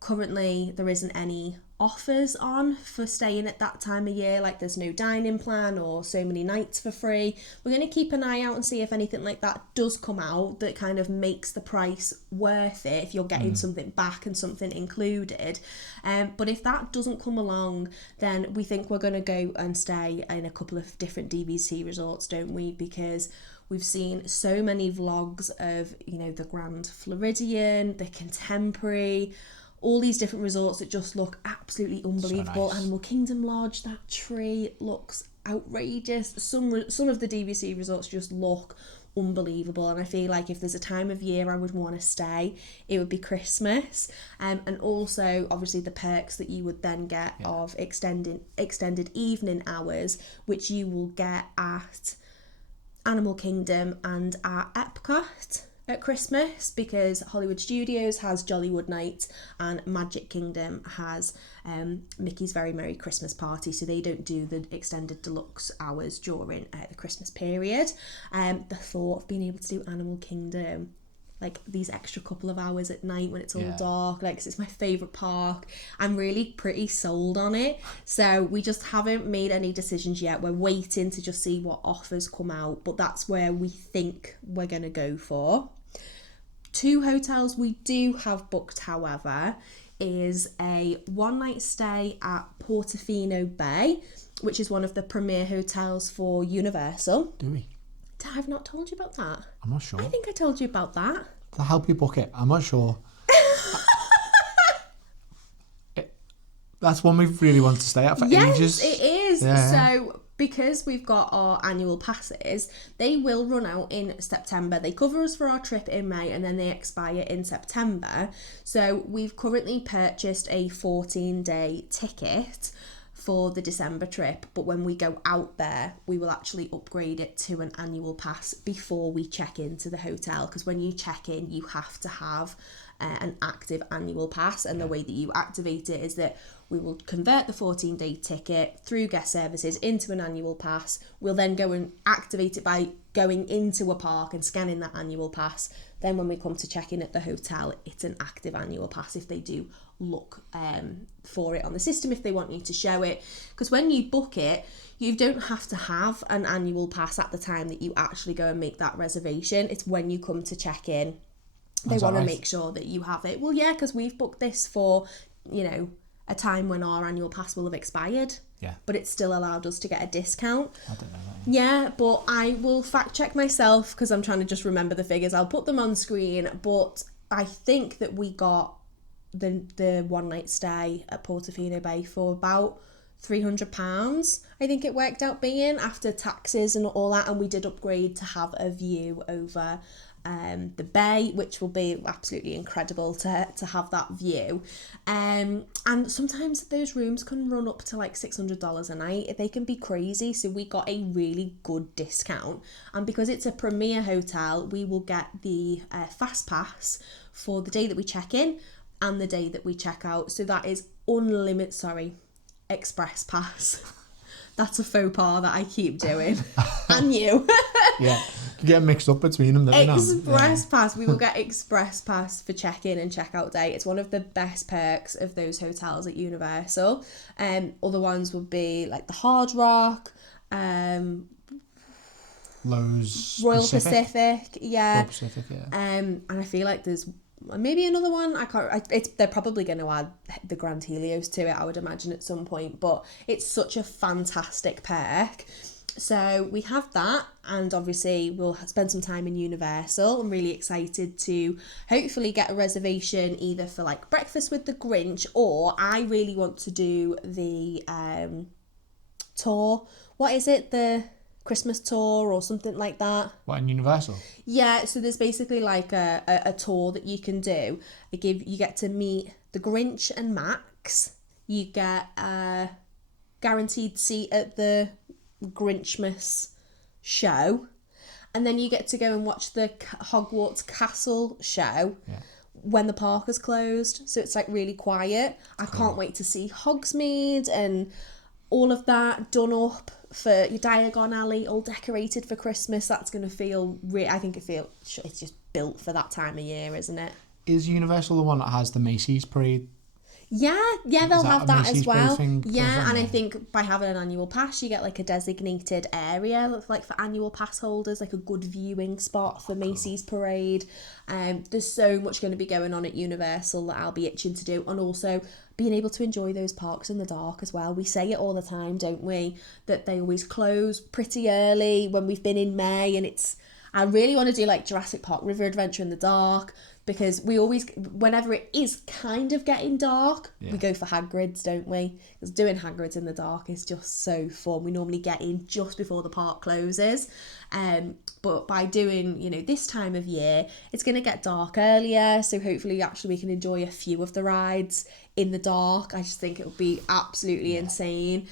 Currently, there isn't any offers on for staying at that time of year, like there's no dining plan or so many nights for free. We're going to keep an eye out and see if anything like that does come out that kind of makes the price worth it if you're getting something back and something included. But if that doesn't come along, then we think we're going to go and stay in a couple of different DVC resorts, don't we? Because we've seen so many vlogs of, the Grand Floridian, the Contemporary, all these different resorts that just look absolutely unbelievable. So nice. Animal Kingdom Lodge, that tree looks outrageous. Some of the DVC resorts just look unbelievable, and I feel like if there's a time of year I would want to stay, it would be Christmas. And also obviously the perks that you would then get of extended evening hours, which you will get at Animal Kingdom and at Epcot at Christmas, because Hollywood Studios has Jollywood Nights and Magic Kingdom has Mickey's Very Merry Christmas Party, so they don't do the extended deluxe hours during the Christmas period. The thought of being able to do Animal Kingdom, like these extra couple of hours at night when it's all dark, like, 'cause it's my favourite park. I'm really pretty sold on it. So we just haven't made any decisions yet. We're waiting to just see what offers come out, but that's where we think we're going to go for. 2 hotels we do have booked, however, is a one-night stay at Portofino Bay, which is one of the premier hotels for Universal. Do we? I've not told you about that. I'm not sure. I think I told you about that. To help you book it, I'm not sure. That's one we really want to stay at for ages. Yes, it is. Yeah. So, because we've got our annual passes, they will run out in September. They cover us for our trip in May and then they expire in September. So, we've currently purchased a 14-day ticket for the December trip, but when we go out there, we will actually upgrade it to an annual pass before we check into the hotel, because when you check in, you have to have an active annual pass, and the way that you activate it is that we will convert the 14-day ticket through guest services into an annual pass. We'll then go and activate it by going into a park and scanning that annual pass. Then when we come to check in at the hotel, it's an active annual pass if they do look for it on the system, if they want you to show it. Because when you book it, you don't have to have an annual pass at the time that you actually go and make that reservation. It's when you come to check in. They want to make sure that you have it. Well, yeah, because we've booked this for, a time when our annual pass will have expired. Yeah. But it still allowed us to get a discount. I don't know that. Yeah, but I will fact check myself because I'm trying to just remember the figures. I'll put them on screen, but I think that we got the one night stay at Portofino Bay for about £300. I think it worked out being after taxes and all that, and we did upgrade to have a view over the bay, which will be absolutely incredible to have that view. And sometimes those rooms can run up to like $600 a night. They can be crazy, so we got a really good discount, and because it's a premier hotel, we will get the fast pass for the day that we check in and the day that we check out. So that is express pass. That's a faux pas that I keep doing. And you. Yeah. You get mixed up between them. Express pass. We will get express pass for check-in and check-out day. It's one of the best perks of those hotels at Universal. Other ones would be like the Hard Rock, Royal Pacific. Yeah. Royal Pacific, yeah. And I feel like there's maybe another one. They're probably going to add the Grand Helios to it, I would imagine, at some point. But it's such a fantastic perk. So we have that, and obviously we'll spend some time in Universal. I'm really excited to hopefully get a reservation either for like breakfast with the Grinch, or I really want to do the tour. What is it? The Christmas tour or something like that. What, in Universal? Yeah, so there's basically like a tour that you can do. You get to meet the Grinch and Max. You get a guaranteed seat at the Grinchmas show, and then you get to go and watch the Hogwarts Castle show when the park is closed, so it's like really quiet. I can't wait to see Hogsmeade and all of that done up for your Diagon Alley, all decorated for Christmas. That's going to feel it's just built for that time of year, isn't it? Is Universal the one that has the Macy's parade? Yeah, they'll have that as well. Yeah, and I there? think by having an annual pass, you get like a designated area, like for annual pass holders, like a good viewing spot for Macy's parade. There's so much going to be going on at Universal that I'll be itching to do, and also being able to enjoy those parks in the dark as well. We say it all the time, don't we, that they always close pretty early when we've been in May, and I really want to do like Jurassic Park River Adventure in the dark, because we always, whenever it is kind of getting dark, we go for Hagrid's, don't we? Because doing Hagrid's in the dark is just so fun. We normally get in just before the park closes. But by doing, this time of year, it's going to get dark earlier. So hopefully actually we can enjoy a few of the rides in the dark. I just think it would be absolutely insane.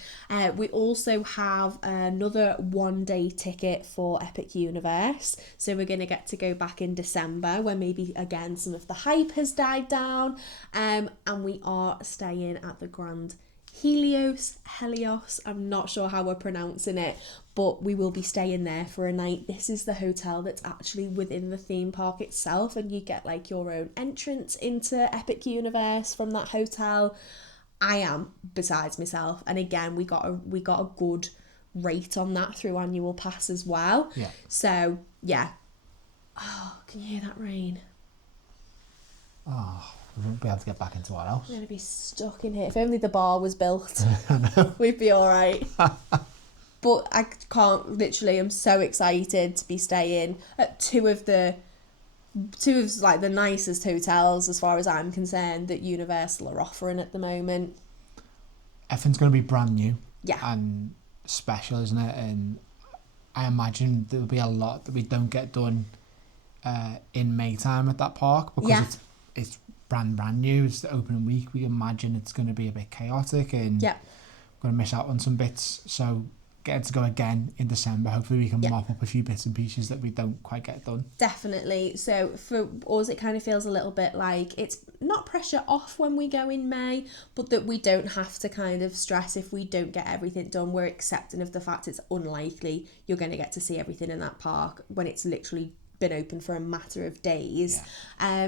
We also have another one-day ticket for Epic Universe. So we're going to get to go back in December, where maybe, again, some of the hype has died down. And we are staying at the Grand Helios, I'm not sure how we're pronouncing it, but we will be staying there for a night. This is the hotel that's actually within the theme park itself, and you get like your own entrance into Epic Universe from that hotel. I am besides myself, and again, we got a good rate on that through annual pass as well. Yeah. So yeah. Oh, can you hear that rain? Oh, we won't be able to get back into our house. We're going to be stuck in here. If only the bar was built, we'd be all right. But I can't, literally, I'm so excited to be staying at two of like the nicest hotels, as far as I'm concerned, that Universal are offering at the moment. Everything's going to be brand new. Yeah. And special, isn't it? And I imagine there'll be a lot that we don't get done in May time at that park, because it's brand new. It's the opening week. We imagine it's going to be a bit chaotic, and we're going to miss out on some bits. So getting to go again in December, hopefully we can mop up a few bits and pieces that we don't quite get done. Definitely. So for us, it kind of feels a little bit like it's not pressure off when we go in May, but that we don't have to kind of stress if we don't get everything done. We're accepting of the fact it's unlikely you're going to get to see everything in that park when it's literally been open for a matter of days.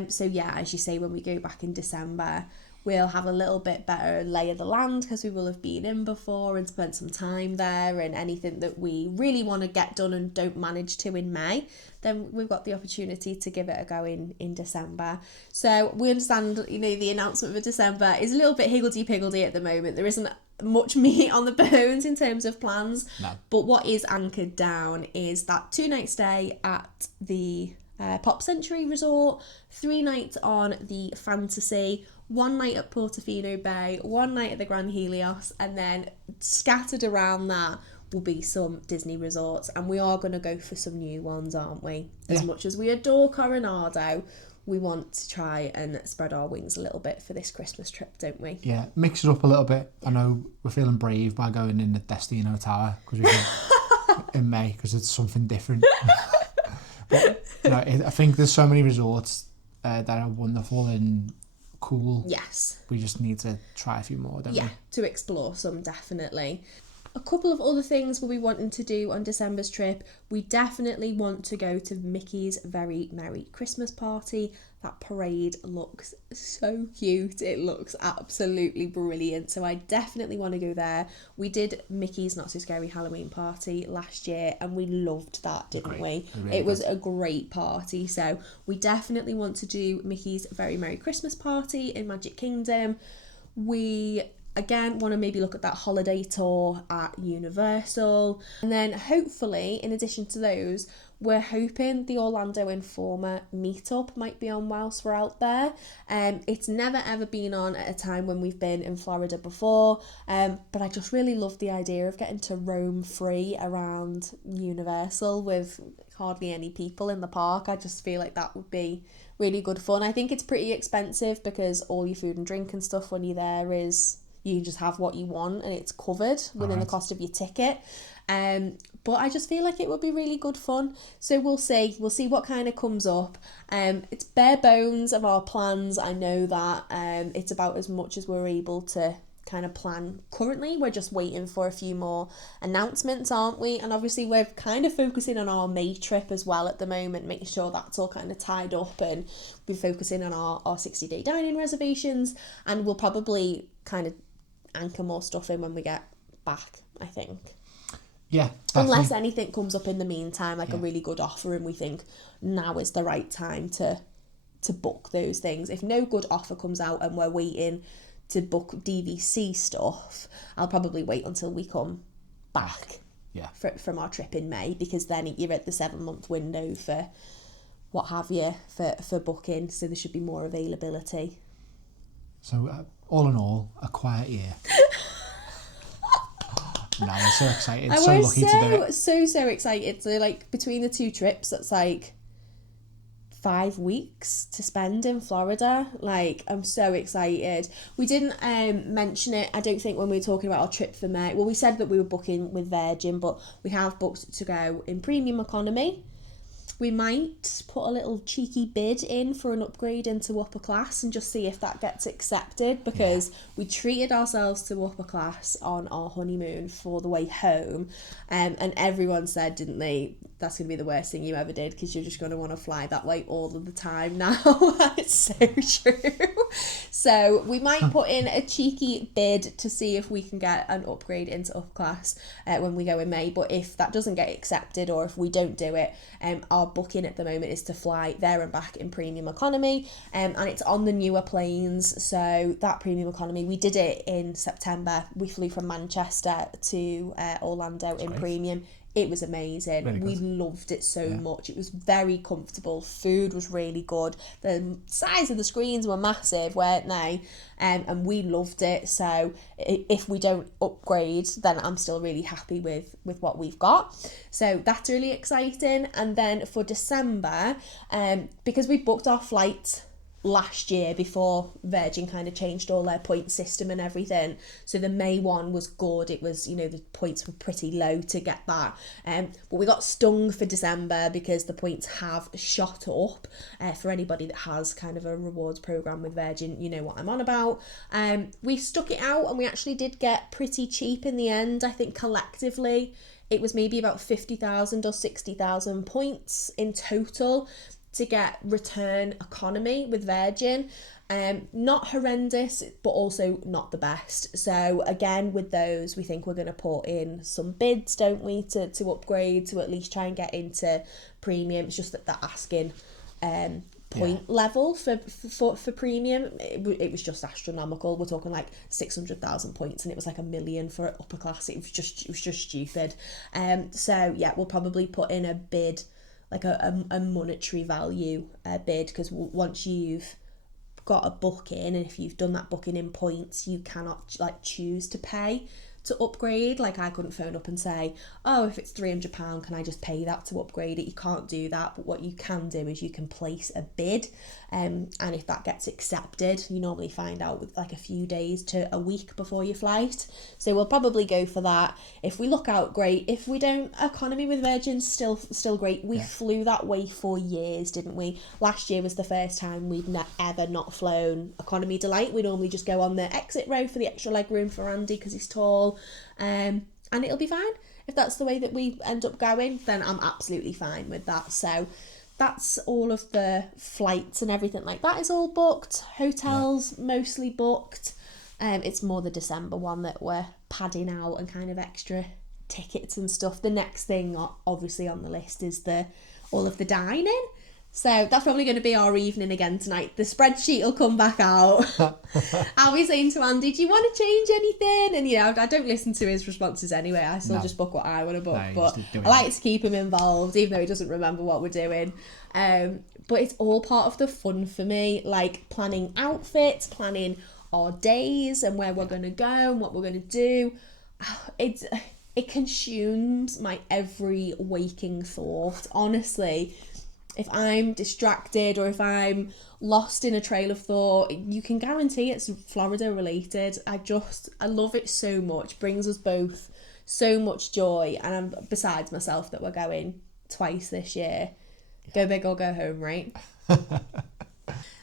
So yeah, as you say, when we go back in December, we'll have a little bit better lay of the land, because we will have been in before and spent some time there, and anything that we really want to get done and don't manage to in May, then we've got the opportunity to give it a go in December. So we understand, the announcement for December is a little bit higgledy-piggledy at the moment. There isn't much meat on the bones in terms of plans. No. But what is anchored down is that 2-night stay at the Pop Century Resort, 3 nights on the Fantasy, 1 night at Portofino Bay, 1 night at the Grand Helios, and then scattered around that will be some Disney resorts. And we are going to go for some new ones, aren't we? As much as we adore Coronado, we want to try and spread our wings a little bit for this Christmas trip, don't we? Yeah, mix it up a little bit. I know we're feeling brave by going in the Destino Tower because we can in May, because it's something different. But I think there's so many resorts that are wonderful and cool. Yes. We just need to try a few more, don't we? Yeah, to explore some, definitely. A couple of other things we'll be wanting to do on December's trip. We definitely want to go to Mickey's Very Merry Christmas Party. That parade looks so cute. It looks absolutely brilliant. So I definitely want to go there. We did Mickey's Not So Scary Halloween Party last year and we loved that, didn't we? It was a great party. So we definitely want to do Mickey's Very Merry Christmas Party in Magic Kingdom. We again want to maybe look at that holiday tour at Universal, and then hopefully in addition to those, we're hoping the Orlando Informer meetup might be on whilst we're out there. It's never ever been on at a time when we've been in Florida before, but I just really love the idea of getting to roam free around Universal with hardly any people in the park. I just feel like that would be really good fun. I think it's pretty expensive because all your food and drink and stuff when you're there is, you can just have what you want and it's covered within the cost of your ticket. But I just feel like it would be really good fun. So we'll see what kind of comes up. It's bare bones of our plans. I know that it's about as much as we're able to kind of plan currently. We're just waiting for a few more announcements, aren't we? And obviously we're kind of focusing on our May trip as well at the moment, making sure that's all kind of tied up, and we're focusing on our 60-day dining reservations, and we'll probably kind of anchor more stuff in when we get back, I think. Yeah, definitely. Unless anything comes up in the meantime, like a really good offer, and we think now is the right time to book those things. If no good offer comes out and we're waiting to book DVC stuff, I'll probably wait until we come back from our trip in May, because then you're at the 7-month window for what have you for booking, so there should be more availability. So all in all, a quiet year. No, I'm so excited. So lucky to do it. So excited. So like between the two trips, that's like 5 weeks to spend in Florida. Like, I'm so excited. We didn't mention it, I don't think, when we were talking about our trip for May. Well, we said that we were booking with Virgin, but we have booked to go in premium economy. We might put a little cheeky bid in for an upgrade into upper class and just see if that gets accepted, because we treated ourselves to upper class on our honeymoon for the way home, and everyone said, didn't they, that's going to be the worst thing you ever did, because you're just going to want to fly that way all of the time now. It's so true. So we might put in a cheeky bid to see if we can get an upgrade into upper class when we go in May. But if that doesn't get accepted, or if we don't do it, our our booking at the moment is to fly there and back in premium economy, and it's on the newer planes. So that premium economy, we did it in September. We flew from Manchester to Orlando in premium. It was amazing. We loved it so much. It was very comfortable. Food was really good. The size of the screens were massive, weren't they? And we loved it. So if we don't upgrade, then I'm still really happy with what we've got. So that's really exciting. And then for December, because we booked our flight last year before Virgin kind of changed all their point system and everything, so the May one was good. It was, you know, the points were pretty low to get that, but we got stung for December because the points have shot up. For anybody that has kind of a rewards program with Virgin, you know what I'm on about. We stuck it out and we actually did get pretty cheap in the end. I think collectively it was maybe about 50,000 or 60,000 points in total to get return economy with Virgin. Not horrendous, but also not the best. So again, with those, we think we're going to put in some bids, don't we, to upgrade, to at least try and get into premium. It's just that they're asking point level for premium. It was just astronomical. We're talking like 600,000 points, and it was like 1 million for upper class. It was just stupid. So yeah, we'll probably put in a bid, like a monetary value bid, because once you've got a booking, and if you've done that booking in points, you cannot like choose to pay to upgrade. Like I couldn't phone up and say, oh, if it's £300, can I just pay that to upgrade it? You can't do that. But what you can do is you can place a bid, and if that gets accepted, you normally find out with like a few days to a week before your flight. So we'll probably go for that. If we look out, great. If we don't, economy with Virgin's still great. We flew that way for years, didn't we? Last year was the first time we'd ever not flown economy delight. We normally just go on the exit row for the extra leg room for Andy because he's tall, and it'll be fine. If that's the way that we end up going, then I'm absolutely fine with that. So that's all of the flights and everything like that is all booked. Hotels mostly booked. It's more the December one that we're padding out and kind of extra tickets and stuff. The next thing obviously on the list is all of the dining. So that's probably going to be our evening again tonight. The spreadsheet will come back out. I'll be saying to Andy, do you want to change anything? And yeah, I don't listen to his responses anyway. I still just book what I want to book. But I like to keep him involved, even though he doesn't remember what we're doing. But it's all part of the fun for me, like planning outfits, planning our days and where we're going to go and what we're going to do. It consumes my every waking thought, honestly. If I'm distracted or if I'm lost in a trail of thought, you can guarantee it's Florida related. I love it so much. Brings us both so much joy. And I'm besides myself that we're going twice this year. Go big or go home, right?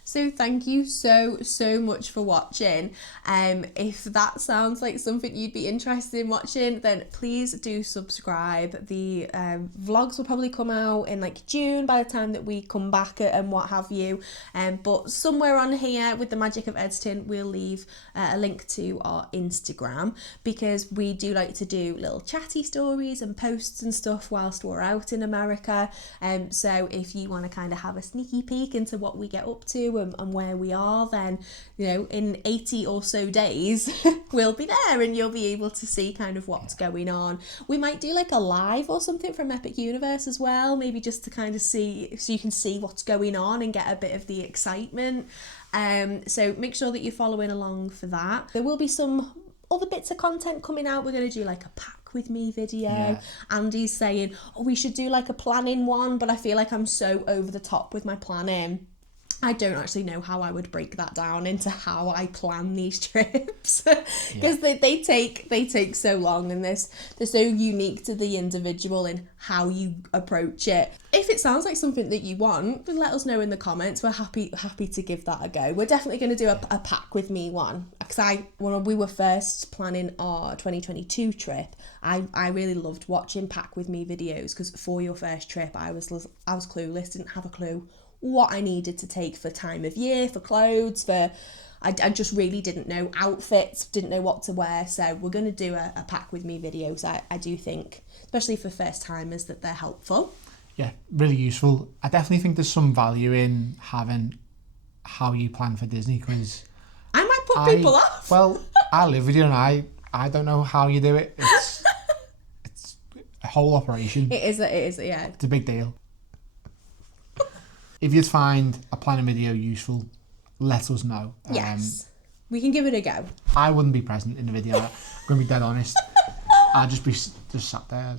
So thank you so much for watching. If that sounds like something you'd be interested in watching, then please do subscribe. The vlogs will probably come out in like June by the time that we come back and what have you. But somewhere on here with the magic of editing, we'll leave a link to our Instagram, because we do like to do little chatty stories and posts and stuff whilst we're out in America. So if you want to kind of have a sneaky peek into what we get up to and where we are, then in 80 or so days we'll be there and you'll be able to see kind of what's going on. We might do like a live or something from Epic Universe as well, maybe just to kind of see, so you can see what's going on and get a bit of the excitement. So make sure that you're following along for that. There will be some other bits of content coming out. We're going to do like a pack with me video. Andy's saying, oh, we should do like a planning one, but I feel like I'm so over the top with my planning. I don't actually know how I would break that down into how I plan these trips, because they take so long, and they're so unique to the individual in how you approach it. If it sounds like something that you want, then let us know in the comments. We're happy to give that a go. We're definitely going to do a pack with me one, because when we were first planning our 2022 trip, I really loved watching pack with me videos, because for your first trip I was clueless, didn't have a clue what I needed to take for time of year, for clothes, I just really didn't know outfits, didn't know what to wear. So we're going to do a pack with me videos. I do think, especially for first timers, that they're helpful. Yeah, really useful. I definitely think there's some value in having how you plan for Disney, because I might put people off. Well, I live with you, and I don't know how you do it. It's a whole operation. It is, yeah. It's a big deal. If you'd find a planning video useful, let us know. Yes. We can give it a go. I wouldn't be present in the video. I'm going to be dead honest. I'd just be just sat there.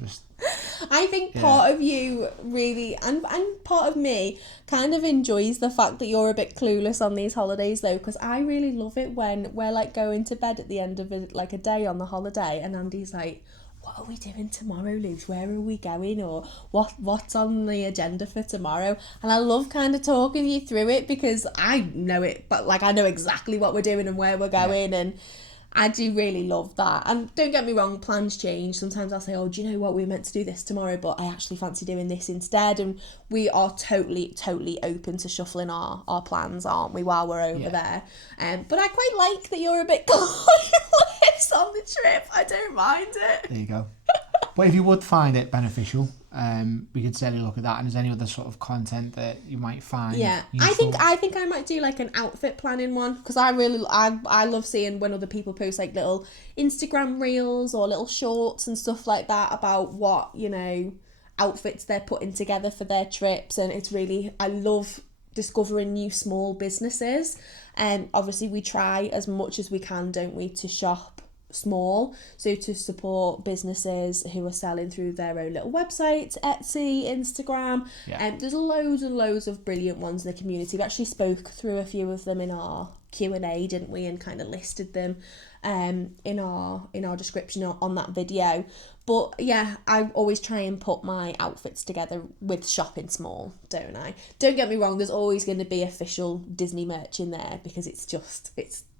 I think part of you really, and part of me, kind of enjoys the fact that you're a bit clueless on these holidays, though, because I really love it when we're like going to bed at the end of a day on the holiday, and Andy's like, what are we doing tomorrow, Luce? Where are we going? Or what's on the agenda for tomorrow? And I love kind of talking you through it, because I know it, but like I know exactly what we're doing and where we're going, and I do really love that. And don't get me wrong, plans change. Sometimes I'll say, oh, do you know what, we were meant to do this tomorrow, but I actually fancy doing this instead. And we are totally open to shuffling our plans, aren't we, while we're over there. But I quite like that you're a bit clueless on the trip. I don't mind it. There you go. But if you would find it beneficial, we could certainly look at that. And is there any other sort of content that you might find useful? I think I might do like an outfit planning one, because I love seeing when other people post like little Instagram reels or little shorts and stuff like that about what, you know, outfits they're putting together for their trips. And it's really, I love discovering new small businesses. And obviously we try as much as we can, don't we, to shop small, so to support businesses who are selling through their own little websites, Etsy, Instagram, and there's loads and loads of brilliant ones in the community. We actually spoke through a few of them in our Q&A, didn't we, and kind of listed them in our description on that video. But yeah, I always try and put my outfits together with shopping small, don't I? Don't get me wrong, there's always going to be official Disney merch in there, because it's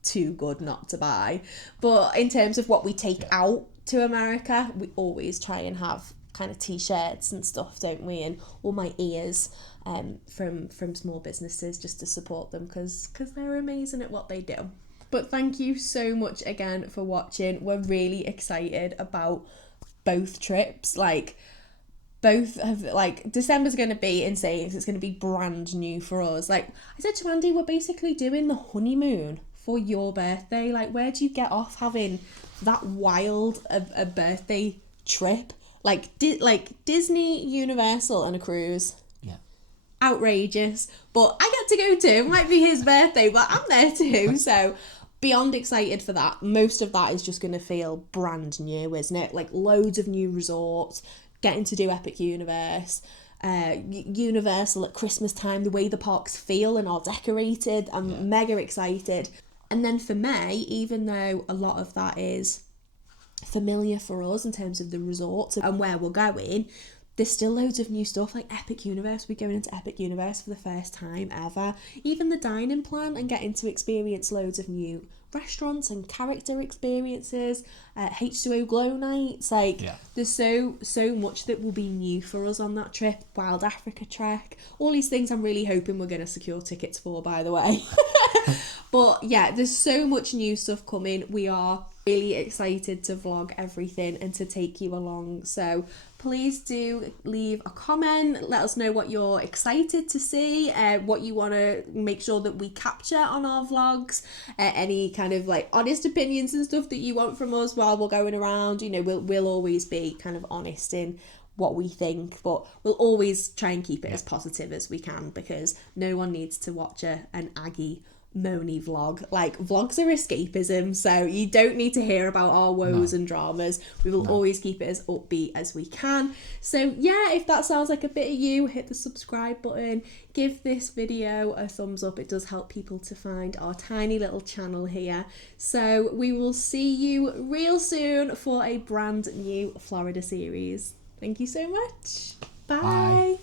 too good not to buy. But in terms of what we take out to America, we always try and have kind of t-shirts and stuff, don't we, and all my ears from small businesses, just to support them, because they're amazing at what they do. But thank you so much again for watching. We're really excited about both trips. Like, both have, like, December's going to be insane, because it's going to be brand new for us. Like I said to Andy, we're basically doing the honeymoon for your birthday. Like, where do you get off having that wild of a birthday trip? Like Disney, Universal and a cruise. Yeah. Outrageous. But I get to go too. It might be his birthday, but I'm there too. So beyond excited for that. Most of that is just going to feel brand new, isn't it? Like loads of new resorts, getting to do Epic Universe, Universal at Christmas time, the way the parks feel and are decorated. I'm mega excited. And then for May, even though a lot of that is familiar for us in terms of the resorts and where we're going, there's still loads of new stuff, like Epic Universe. We're going into Epic Universe for the first time ever. Even the dining plan, and getting to experience loads of new restaurants and character experiences, H2O glow nights. There's so much that will be new for us on that trip. Wild Africa trek, all these things I'm really hoping we're going to secure tickets for, by the way. But yeah, there's so much new stuff coming. We are really excited to vlog everything and to take you along. So please do leave a comment. Let us know what you're excited to see, what you want to make sure that we capture on our vlogs, any kind of like honest opinions and stuff that you want from us while we're going around. You know, we'll always be kind of honest in what we think, but we'll always try and keep it as positive as we can, because no one needs to watch an Aggie moany vlog. Like, vlogs are escapism, so you don't need to hear about our woes and dramas. We will always keep it as upbeat as we can. So yeah, if that sounds like a bit of you, hit the subscribe button, give this video a thumbs up. It does help people to find our tiny little channel here. So we will see you real soon for a brand new Florida series. Thank you so much. Bye.